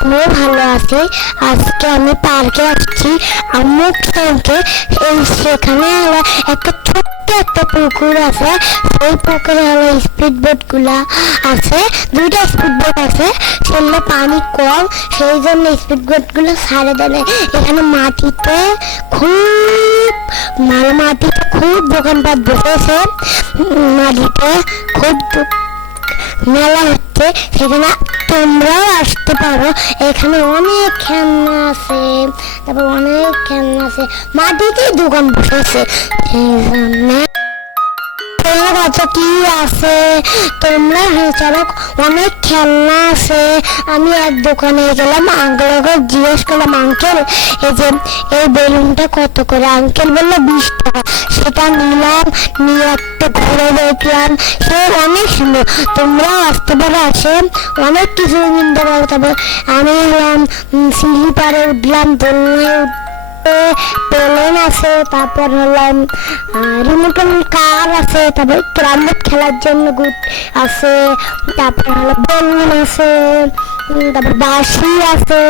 আমিও ভালো আছি। আজকে আমি পার্কে আসছি আম্মুর সঙ্গে। সেখানে হলো একটা ছোট্ট একটা পুকুর আছে। সেই পুকুরে হলো স্পিড বোট গুলা আছে, দুইটা স্পিড বোট আছে। সেগুলো পানি কম, সেই জন্য স্পিড বোট গুলো ছাড়ে দেয়। এখানে মাটিতে খুব মাটিতে খুব দোকানপাট বসেছে। মাটিতে খুব মেলা হচ্ছে, সেখানে তোমরাও আসতে পারো। এখানে অনেক খেলনা আছে, তারপর অনেক খেলনা আছে, মাটিতেই দোকান বসেছে। সেই জন্য তোমার কাছে কি আছে? তোমরা চলো, অনেক খেলনা আছে। আমি এক দোকানে গেলাম, আঙ্কেলকে জিজ্ঞেস করলাম, আঙ্কেল এই যে এই বেলুনটা কত করে? আঙ্কেল বললো 20 টাকা। সেটা নিলাম, নিয়ে একটা ঘুরে দেখলাম, সে অনেক সুন্দর। তোমরাও আসতে পারো, আসে অনেক কিছু কিনতে পারো। তারপর আমি এলাম, স্লিপারে উঠলাম, দোলনায় প্লেন আছে, তারপর হলাম রিমোটন কার আছে, তারপর ক্যারাম খেলার জন্য গুড আছে, তারপর হলো বেলুন আছে, তারপর বাঁশি আছে।